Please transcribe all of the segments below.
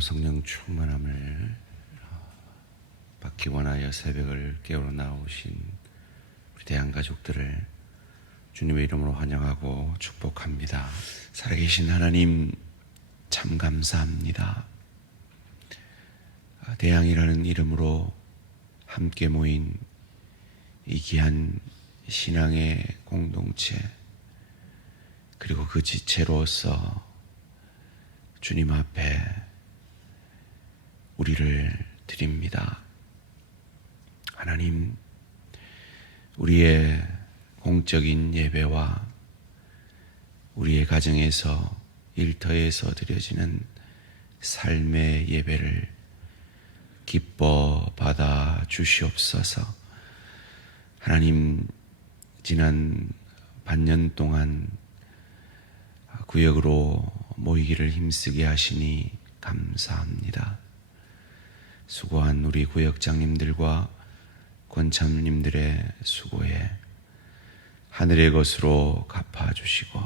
참으로 성령 충만함을 받기 원하여 새벽을 깨우러 나오신 우리 대한가족들을 주님의 이름으로 환영하고 축복합니다. 살아계신 하나님 참 감사합니다. 대양이라는 이름으로 함께 모인 이 귀한 신앙의 공동체, 그리고 그 지체로서 주님 앞에 우리를 드립니다. 하나님, 우리의 공적인 예배와 우리의 가정에서 일터에서 드려지는 삶의 예배를 기뻐 받아 주시옵소서. 하나님, 지난 반년 동안 구역으로 모이기를 힘쓰게 하시니 감사합니다. 수고한 우리 구역장님들과 권참님들의 수고에 하늘의 것으로 갚아주시고,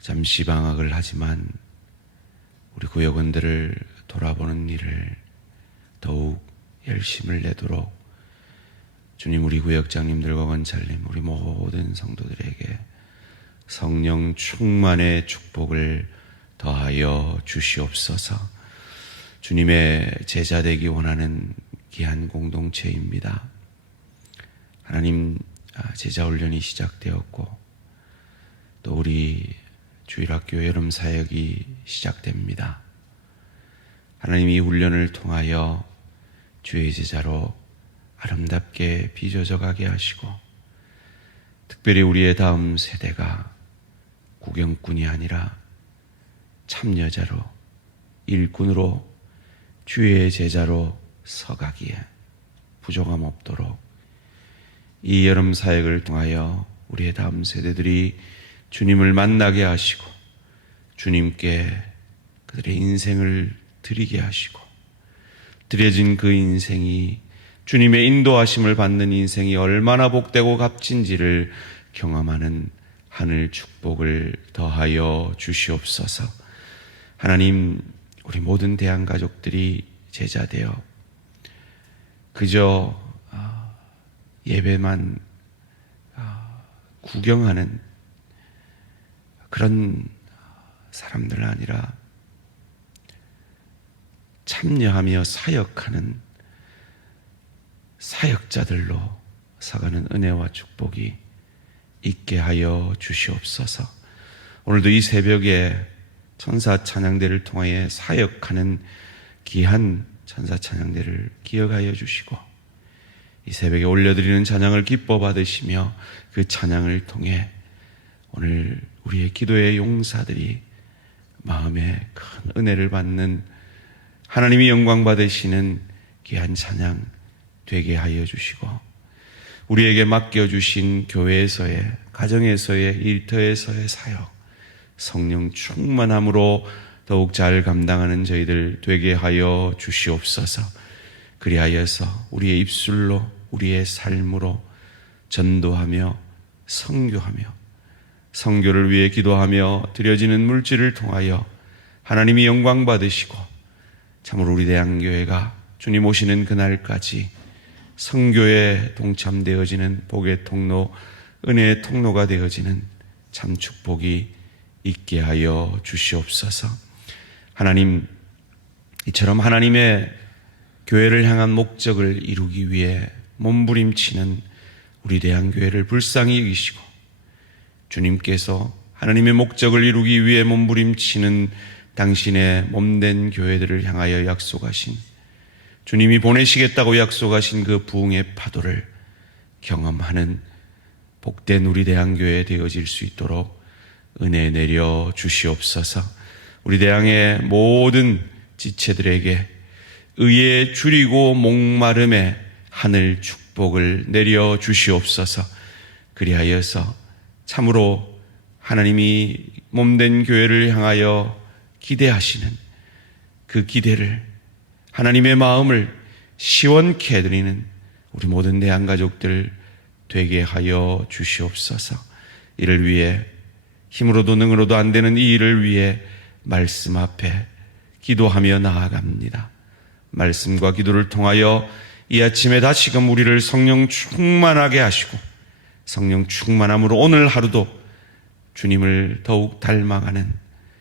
잠시 방학을 하지만 우리 구역원들을 돌아보는 일을 더욱 열심을 내도록 주님, 우리 구역장님들과 권찰님, 우리 모든 성도들에게 성령 충만의 축복을 더하여 주시옵소서. 주님의 제자 되기 원하는 귀한 공동체입니다. 하나님, 제자 훈련이 시작되었고 또 우리 주일학교 여름 사역이 시작됩니다. 하나님, 이 훈련을 통하여 주의 제자로 아름답게 빚어져 가게 하시고, 특별히 우리의 다음 세대가 구경꾼이 아니라 참여자로, 일꾼으로, 주의 제자로 서가기에 부족함 없도록 이 여름 사역을 통하여 우리의 다음 세대들이 주님을 만나게 하시고 주님께 그들의 인생을 드리게 하시고, 드려진 그 인생이 주님의 인도하심을 받는 인생이 얼마나 복되고 값진지를 경험하는 하늘 축복을 더하여 주시옵소서. 하나님, 우리 모든 대한가족들이 제자되어 그저 예배만 구경하는 그런 사람들 아니라 참여하며 사역하는 사역자들로 서가는 은혜와 축복이 있게 하여 주시옵소서. 오늘도 이 새벽에 천사 찬양대를 통하여 사역하는 귀한 천사 찬양대를 기억하여 주시고, 이 새벽에 올려드리는 찬양을 기뻐 받으시며 그 찬양을 통해 오늘 우리의 기도의 용사들이 마음에 큰 은혜를 받는, 하나님이 영광 받으시는 귀한 찬양 되게 하여 주시고, 우리에게 맡겨주신 교회에서의, 가정에서의, 일터에서의 사역, 성령 충만함으로 더욱 잘 감당하는 저희들 되게 하여 주시옵소서. 그리하여서 우리의 입술로, 우리의 삶으로 전도하며 선교하며 선교를 위해 기도하며 드려지는 물질을 통하여 하나님이 영광 받으시고, 참으로 우리 대한교회가 주님 오시는 그날까지 선교에 동참되어지는 복의 통로, 은혜의 통로가 되어지는 참 축복이 있게 하여 주시옵소서. 하나님, 이처럼 하나님의 교회를 향한 목적을 이루기 위해 몸부림치는 우리 대한교회를 불쌍히 여기시고, 주님께서 하나님의 목적을 이루기 위해 몸부림치는 당신의 몸된 교회들을 향하여 약속하신, 주님이 보내시겠다고 약속하신 그 부흥의 파도를 경험하는 복된 우리 대한교회 되어질 수 있도록 은혜 내려 주시옵소서. 우리 대항의 모든 지체들에게 의에 줄이고 목마름에 하늘 축복을 내려 주시옵소서. 그리하여서 참으로 하나님이 몸된 교회를 향하여 기대하시는 그 기대를, 하나님의 마음을 시원케 해드리는 우리 모든 대한가족들 되게 하여 주시옵소서. 이를 위해 힘으로도 능으로도 안 되는 이 일을 위해 말씀 앞에 기도하며 나아갑니다. 말씀과 기도를 통하여 이 아침에 다시금 우리를 성령 충만하게 하시고 성령 충만함으로 오늘 하루도 주님을 더욱 닮아가는,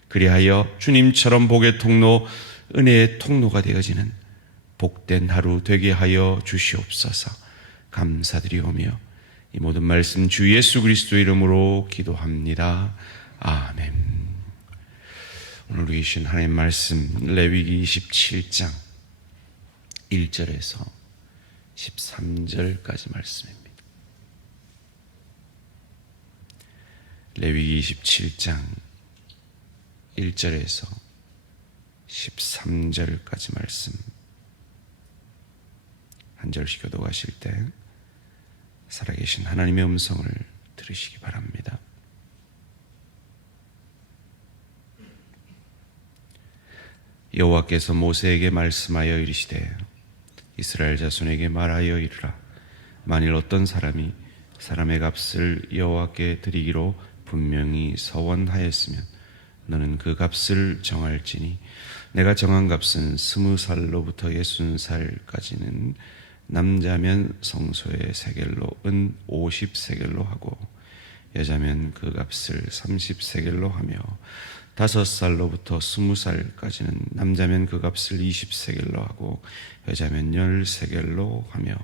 그리하여 주님처럼 복의 통로, 은혜의 통로가 되어지는 복된 하루 되게 하여 주시옵소서. 감사드리오며 이 모든 말씀 주 예수 그리스도의 이름으로 기도합니다. 아멘. 오늘 우리 계신 하나님 말씀 레위기 27장 1절에서 13절까지 말씀입니다. 레위기 27장 1절에서 13절까지 말씀, 한 절씩 교독하실 때 살아계신 하나님의 음성을 들으시기 바랍니다. 여호와께서 모세에게 말씀하여 이르시되 이스라엘 자손에게 말하여 이르라. 만일 어떤 사람이 사람의 값을 여호와께 드리기로 분명히 서원하였으면 너는 그 값을 정할지니 내가 정한 값은 20살로부터 60살까지는 남자면 성소의 세겔로 은 50세겔로 하고 여자면 그 값을 30세겔로 하며 5살로부터 20살까지는 남자면 그 값을 20세겔로 하고 여자면 10세겔로 하며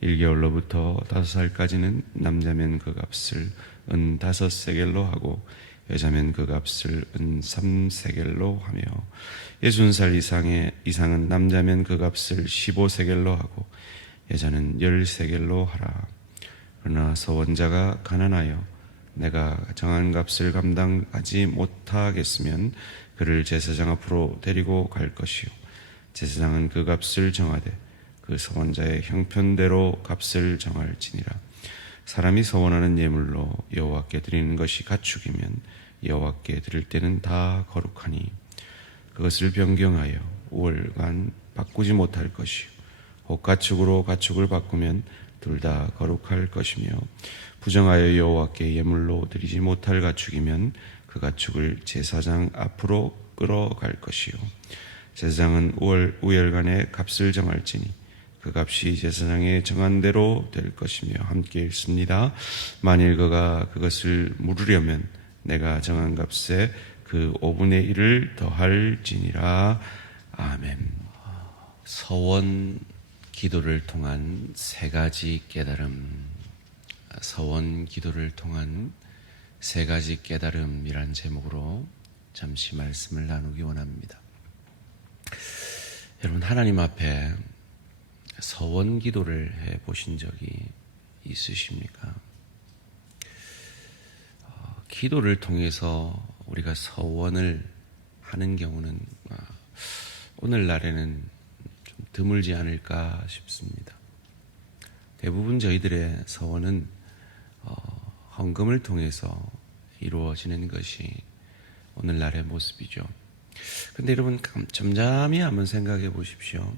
1개월로부터 5살까지는 남자면 그 값을 은 5세겔로 하고 여자면 그 값을 은 3세겔로 하며 60살 이상은 남자면 그 값을 15세겔로 하고 여자는 10세겔로 하라. 그러나 서원자가 가난하여 내가 정한 값을 감당하지 못하겠으면 그를 제사장 앞으로 데리고 갈 것이요 제사장은 그 값을 정하되 그 서원자의 형편대로 값을 정할지니라. 사람이 서원하는 예물로 여호와께 드리는 것이 가축이면 여호와께 드릴 때는 다 거룩하니 그것을 변경하여 5월간 바꾸지 못할 것이요 혹 가축으로 가축을 바꾸면 둘 다 거룩할 것이며 부정하여 여호와께 예물로 드리지 못할 가축이면 그 가축을 제사장 앞으로 끌어갈 것이요 제사장은 5월간의 값을 정할지니 그 값이 제사장의 정한 대로 될 것이며. 함께 읽습니다. 만일 그가 그것을 물으려면 내가 정한 값에 그 5분의 1을 더할지니라. 아멘. 서원 기도를 통한 세 가지 깨달음, 서원 기도를 통한 세 가지 깨달음이란 제목으로 잠시 말씀을 나누기 원합니다. 여러분, 하나님 앞에 서원 기도를 해 보신 적이 있으십니까? 기도를 통해서 우리가 서원을 하는 경우는 오늘날에는 좀 드물지 않을까 싶습니다. 대부분 저희들의 서원은 헌금을 통해서 이루어지는 것이 오늘날의 모습이죠. 그런데 여러분, 잠잠히 한번 생각해 보십시오.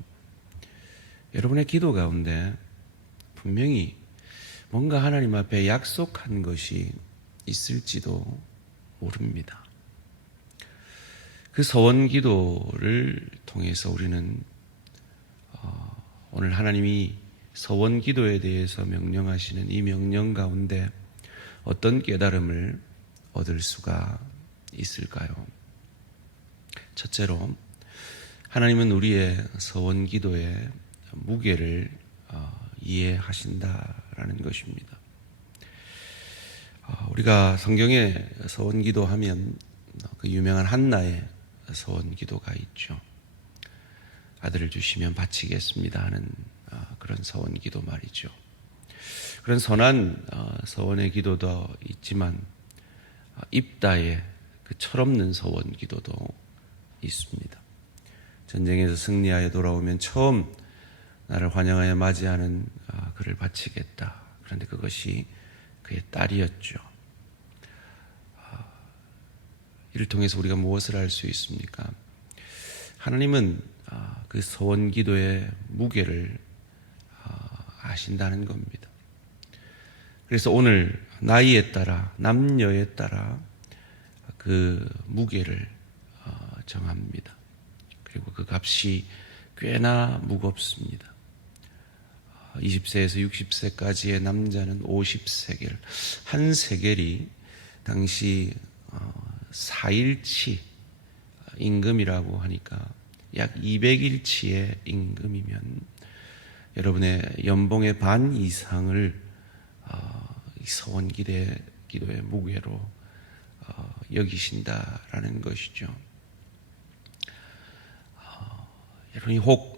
여러분의 기도 가운데 분명히 뭔가 하나님 앞에 약속한 것이 있을지도 모릅니다. 그 서원 기도를 통해서 우리는 오늘 하나님이 서원 기도에 대해서 명령하시는 이 명령 가운데 어떤 깨달음을 얻을 수가 있을까요? 첫째로, 하나님은 우리의 서원 기도의 무게를 이해하신다라는 것입니다. 우리가 성경에 서원 기도하면 그 유명한 한나의 서원 기도가 있죠. 아들을 주시면 바치겠습니다 하는 그런 서원 기도 말이죠. 그런 선한 서원의 기도도 있지만 입다의 그 철없는 서원 기도도 있습니다. 전쟁에서 승리하여 돌아오면 처음 나를 환영하여 맞이하는 그를 바치겠다. 그런데 그것이 그의 딸이었죠. 이를 통해서 우리가 무엇을 알 수 있습니까? 하나님은 그 서원 기도의 무게를 아신다는 겁니다. 그래서 오늘 나이에 따라, 남녀에 따라 그 무게를 정합니다. 그리고 그 값이 꽤나 무겁습니다. 20세에서 60세까지의 남자는 50세겔, 한 세겔이 당시 4일치 임금이라고 하니까 약 200일치의 임금이면 여러분의 연봉의 반 이상을 서원 기도의 무게로 여기신다라는 것이죠. 여러분이 혹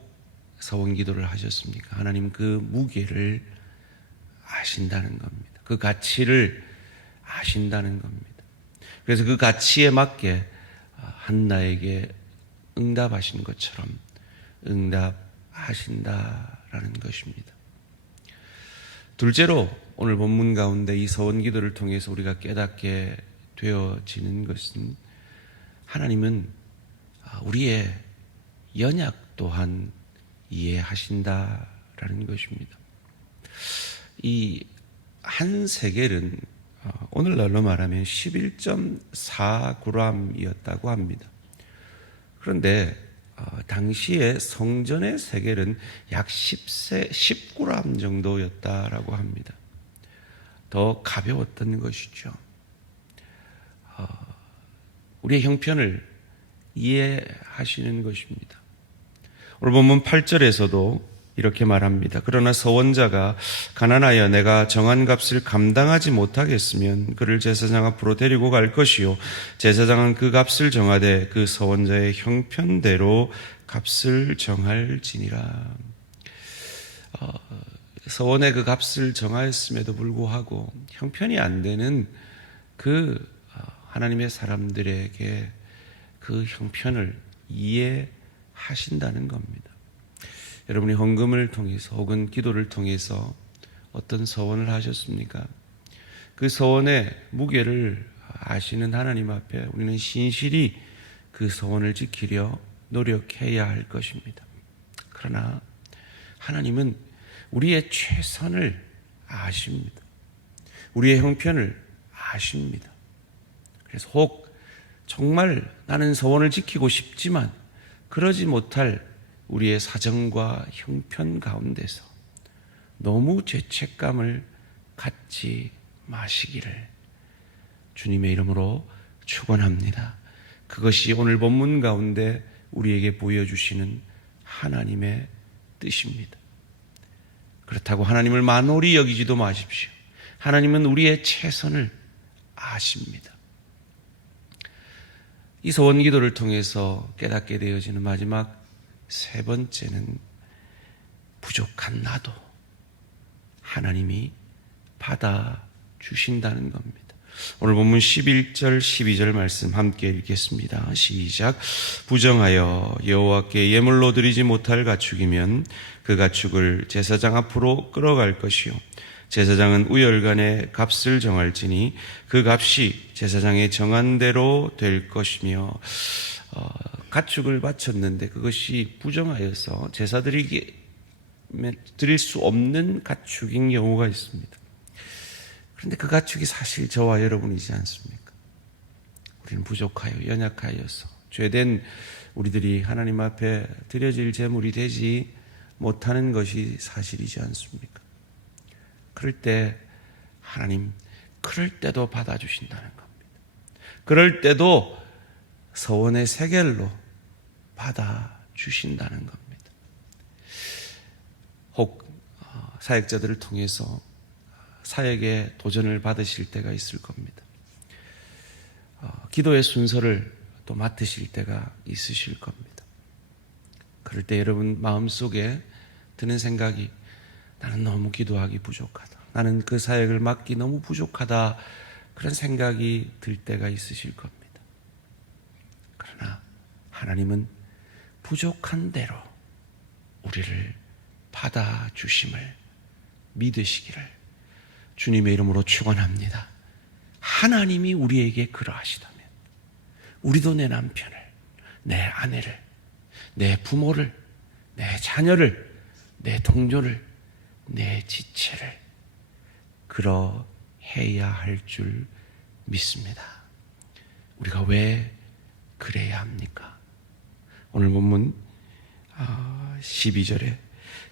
서원 기도를 하셨습니까? 하나님 그 무게를 아신다는 겁니다. 그 가치를 아신다는 겁니다. 그래서 그 가치에 맞게 한나에게 응답하신 것처럼 응답하신다라는 것입니다. 둘째로 오늘 본문 가운데 이 서원 기도를 통해서 우리가 깨닫게 되어지는 것은 하나님은 우리의 연약 또한 이해하신다라는 것입니다. 이 한 세겔은 오늘날로 말하면 11.4g이었다고 합니다. 그런데 당시에 성전의 세겔은 약 10g 정도였다라고 합니다. 더 가벼웠던 것이죠. 우리의 형편을 이해하시는 것입니다. 오늘 본문 8절에서도 이렇게 말합니다. 그러나 서원자가 가난하여 내가 정한 값을 감당하지 못하겠으면 그를 제사장 앞으로 데리고 갈 것이요 제사장은 그 값을 정하되 그 서원자의 형편대로 값을 정할지니라. 서원의 그 값을 정하였음에도 불구하고 형편이 안 되는 그 하나님의 사람들에게 그 형편을 이해하신다는 겁니다. 여러분이 헌금을 통해서 혹은 기도를 통해서 어떤 서원을 하셨습니까? 그 서원의 무게를 아시는 하나님 앞에 우리는 신실히 그 서원을 지키려 노력해야 할 것입니다. 그러나 하나님은 우리의 최선을 아십니다. 우리의 형편을 아십니다. 그래서 혹 정말 나는 서원을 지키고 싶지만 그러지 못할 우리의 사정과 형편 가운데서 너무 죄책감을 갖지 마시기를 주님의 이름으로 축원합니다. 그것이 오늘 본문 가운데 우리에게 보여주시는 하나님의 뜻입니다. 그렇다고 하나님을 만홀히 여기지도 마십시오. 하나님은 우리의 최선을 아십니다. 이 서원 기도를 통해서 깨닫게 되어지는 마지막 세 번째는 부족한 나도 하나님이 받아주신다는 겁니다. 오늘 본문 11절 12절 말씀 함께 읽겠습니다. 시작. 부정하여 여호와께 예물로 드리지 못할 가축이면 그 가축을 제사장 앞으로 끌어갈 것이요 제사장은 우열간에 값을 정할지니 그 값이 제사장의 정한 대로 될 것이며 가축을 바쳤는데 그것이 부정하여서 제사 드릴 수 없는 가축인 경우가 있습니다. 그런데 그 가축이 사실 저와 여러분이지 않습니까? 우리는 부족하여 연약하여서 죄된 우리들이 하나님 앞에 드려질 제물이 되지 못하는 것이 사실이지 않습니까? 그럴 때 하나님 그럴 때도 받아주신다는 겁니다. 그럴 때도 서원의 세겔로 받아주신다는 겁니다. 혹 사역자들을 통해서 사역에 도전을 받으실 때가 있을 겁니다. 기도의 순서를 또 맡으실 때가 있으실 겁니다. 그럴 때 여러분 마음속에 드는 생각이 나는 너무 기도하기 부족하다. 나는 그 사역을 맡기 너무 부족하다. 그런 생각이 들 때가 있으실 겁니다. 그러나 하나님은 부족한 대로 우리를 받아주심을 믿으시기를 주님의 이름으로 축원합니다. 하나님이 우리에게 그러하시다면 우리도 내 남편을, 내 아내를, 내 부모를, 내 자녀를, 내 동료를, 내 지체를 그러해야 할 줄 믿습니다. 우리가 왜 그래야 합니까? 오늘 본문 12절에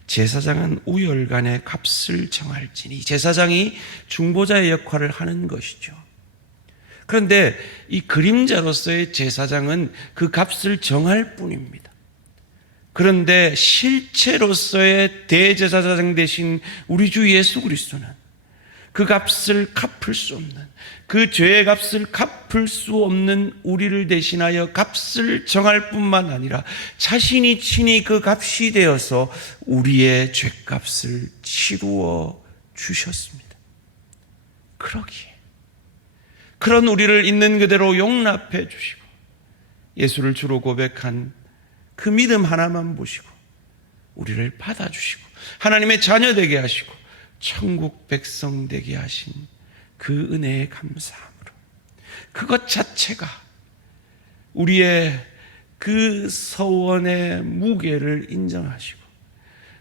제사장은 우열간의 값을 정할지니, 제사장이 중보자의 역할을 하는 것이죠. 그런데 이 그림자로서의 제사장은 그 값을 정할 뿐입니다. 그런데 실체로서의 대제사장 되신 우리 주 예수 그리스도는 그 값을 갚을 수 없는, 그 죄의 값을 갚을 수 없는 우리를 대신하여 값을 정할 뿐만 아니라 자신이 친히 그 값이 되어서 우리의 죄값을 치루어 주셨습니다. 그러기에 그런 우리를 있는 그대로 용납해 주시고 예수를 주로 고백한 그 믿음 하나만 보시고 우리를 받아주시고 하나님의 자녀 되게 하시고 천국 백성 되게 하신 그 은혜에 감사함으로, 그것 자체가 우리의 그 서원의 무게를 인정하시고,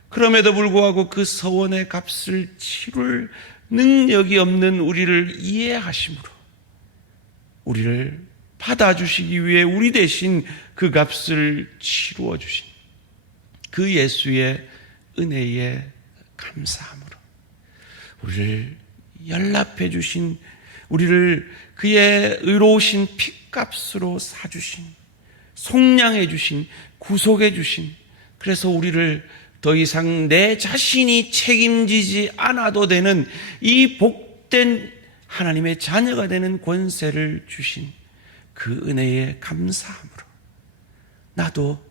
그럼에도 불구하고 그 서원의 값을 치룰 능력이 없는 우리를 이해하심으로 우리를 받아주시기 위해 우리 대신 그 값을 치루어 주신 그 예수의 은혜에 감사함으로 우리를 연락해 주신, 우리를 그의 의로우신 핏값으로 사주신, 속량해 주신, 구속해 주신, 그래서 우리를 더 이상 내 자신이 책임지지 않아도 되는 이 복된 하나님의 자녀가 되는 권세를 주신 그 은혜에 감사함으로 나도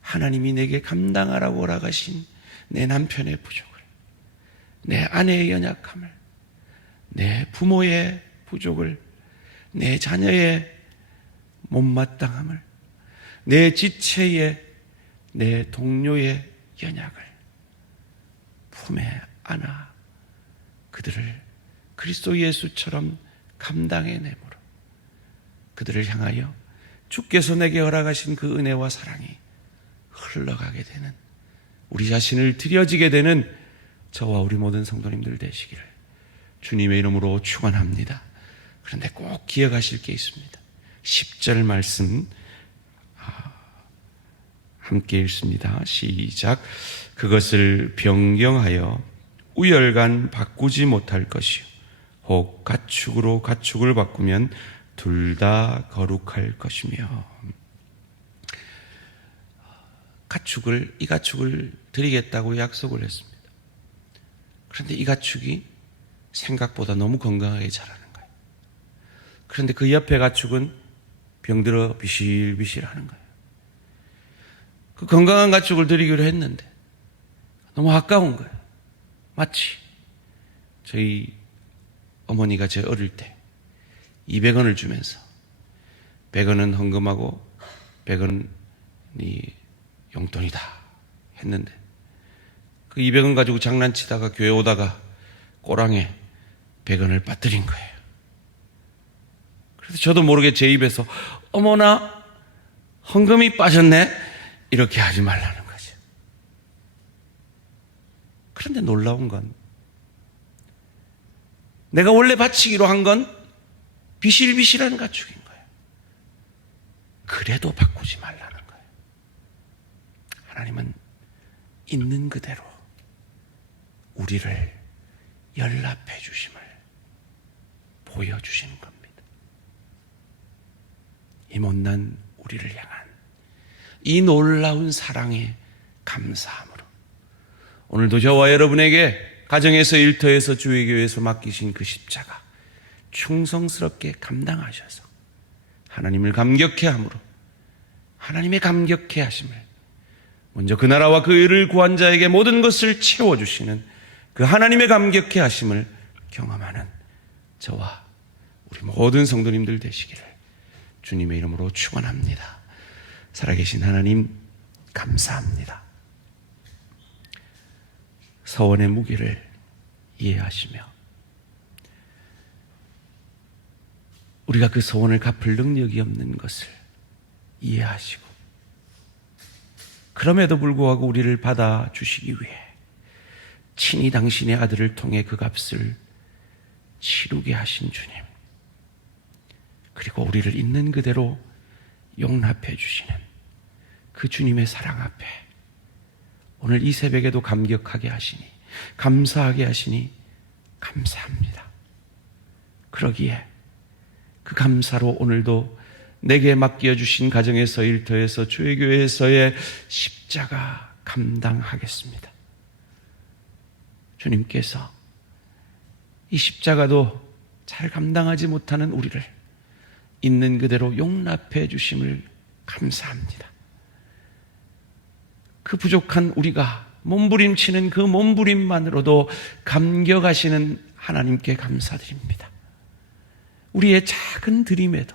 하나님이 내게 감당하라고 허락하신 내 남편의 부족을, 내 아내의 연약함을, 내 부모의 부족을, 내 자녀의 못마땅함을, 내 지체의, 내 동료의 연약을 품에 안아 그들을 그리스도 예수처럼 감당해내므로 그들을 향하여 주께서 내게 허락하신 그 은혜와 사랑이 흘러가게 되는, 우리 자신을 드려지게 되는 저와 우리 모든 성도님들 되시기를 주님의 이름으로 축원합니다. 그런데 꼭 기억하실 게 있습니다. 10절 말씀 함께 읽습니다. 시작. 그것을 변경하여 우열간 바꾸지 못할 것이요 혹 가축으로 가축을 바꾸면 둘 다 거룩할 것이며. 이 가축을 드리겠다고 약속을 했습니다. 그런데 이 가축이 생각보다 너무 건강하게 자라는 거예요. 그런데 그 옆에 가축은 병들어 비실비실하는 거예요. 그 건강한 가축을 드리기로 했는데 너무 아까운 거예요. 마치 저희 어머니가 제 어릴 때 200원을 주면서 100원은 헌금하고 100원이 용돈이다 했는데 그 200원 가지고 장난치다가 교회 오다가 꼬랑에 100원을 빠뜨린 거예요. 그래서 저도 모르게 제 입에서 어머나 헌금이 빠졌네 이렇게 하지 말라는 거죠. 그런데 놀라운 건 내가 원래 바치기로 한 건 비실비실한 가축인 거예요. 그래도 바꾸지 말라는 거예요. 하나님은 있는 그대로 우리를 연락해 주심을 보여주시는 겁니다. 이 못난 우리를 향한 이 놀라운 사랑에 감사함으로 오늘도 저와 여러분에게 가정에서, 일터에서, 주의교회에서 맡기신 그 십자가 충성스럽게 감당하셔서 하나님을 감격해 함으로 하나님의 감격해 하심을, 먼저 그 나라와 그 의를 구한 자에게 모든 것을 채워주시는 그 하나님의 감격해 하심을 경험하는 저와 우리 모든 성도님들 되시기를 주님의 이름으로 축원합니다. 살아계신 하나님 감사합니다. 서원의 무게를 이해하시며 우리가 그 서원을 갚을 능력이 없는 것을 이해하시고 그럼에도 불구하고 우리를 받아주시기 위해 친히 당신의 아들을 통해 그 값을 치르게 하신 주님, 그리고 우리를 있는 그대로 용납해 주시는 그 주님의 사랑 앞에 오늘 이 새벽에도 감격하게 하시니, 감사하게 하시니 감사합니다. 그러기에 그 감사로 오늘도 내게 맡겨주신 가정에서, 일터에서, 교회에서의 십자가 감당하겠습니다. 주님께서 이 십자가도 잘 감당하지 못하는 우리를 있는 그대로 용납해 주심을 감사합니다. 그 부족한 우리가 몸부림치는 그 몸부림만으로도 감격하시는 하나님께 감사드립니다. 우리의 작은 드림에도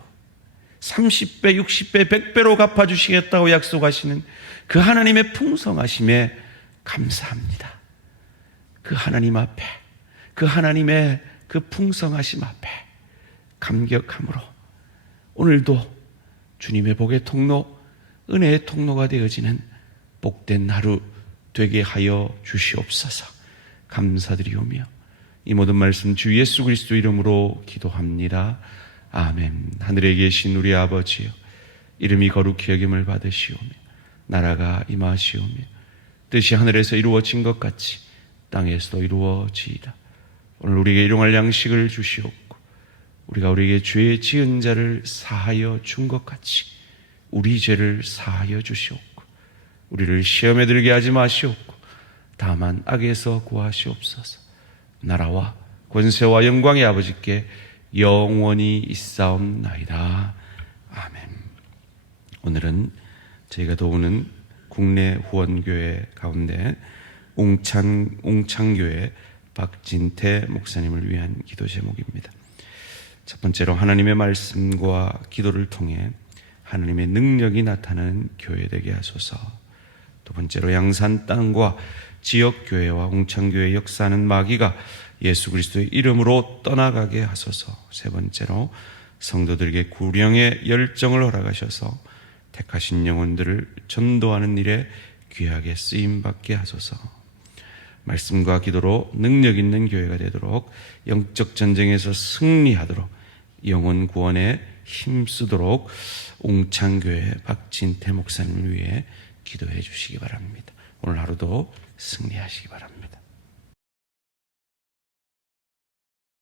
30배, 60배, 100배로 갚아주시겠다고 약속하시는 그 하나님의 풍성하심에 감사합니다. 그 하나님 앞에, 그 하나님의 그 풍성하심 앞에 감격함으로 오늘도 주님의 복의 통로, 은혜의 통로가 되어지는 복된 하루 되게 하여 주시옵소서. 감사드리오며 이 모든 말씀 주 예수 그리스도 이름으로 기도합니다. 아멘. 하늘에 계신 우리 아버지여, 이름이 거룩히 여김을 받으시오며 나라가 임하시오며 뜻이 하늘에서 이루어진 것 같이 땅에서도 이루어지이다. 오늘 우리에게 일용할 양식을 주시옵고 우리가 우리에게 죄 지은 자를 사하여 준 것 같이 우리 죄를 사하여 주시옵고 우리를 시험에 들게 하지 마시옵고 다만 악에서 구하시옵소서. 나라와 권세와 영광의 아버지께 영원히 있사옵나이다. 아멘. 오늘은 저희가 도우는 국내 후원교회 가운데 옹창교회 박진태 목사님을 위한 기도 제목입니다. 첫 번째로 하나님의 말씀과 기도를 통해 하나님의 능력이 나타나는 교회 되게 하소서. 두 번째로 양산 땅과 지역교회와 옹창교회 역사하는 마귀가 예수 그리스도의 이름으로 떠나가게 하소서. 세 번째로 성도들에게 구령의 열정을 허락하셔서 택하신 영혼들을 전도하는 일에 귀하게 쓰임받게 하소서. 말씀과 기도로 능력 있는 교회가 되도록, 영적 전쟁에서 승리하도록, 영혼 구원에 힘쓰도록 옹창교회 박진태 목사님을 위해 기도해 주시기 바랍니다. 오늘 하루도 승리하시기 바랍니다.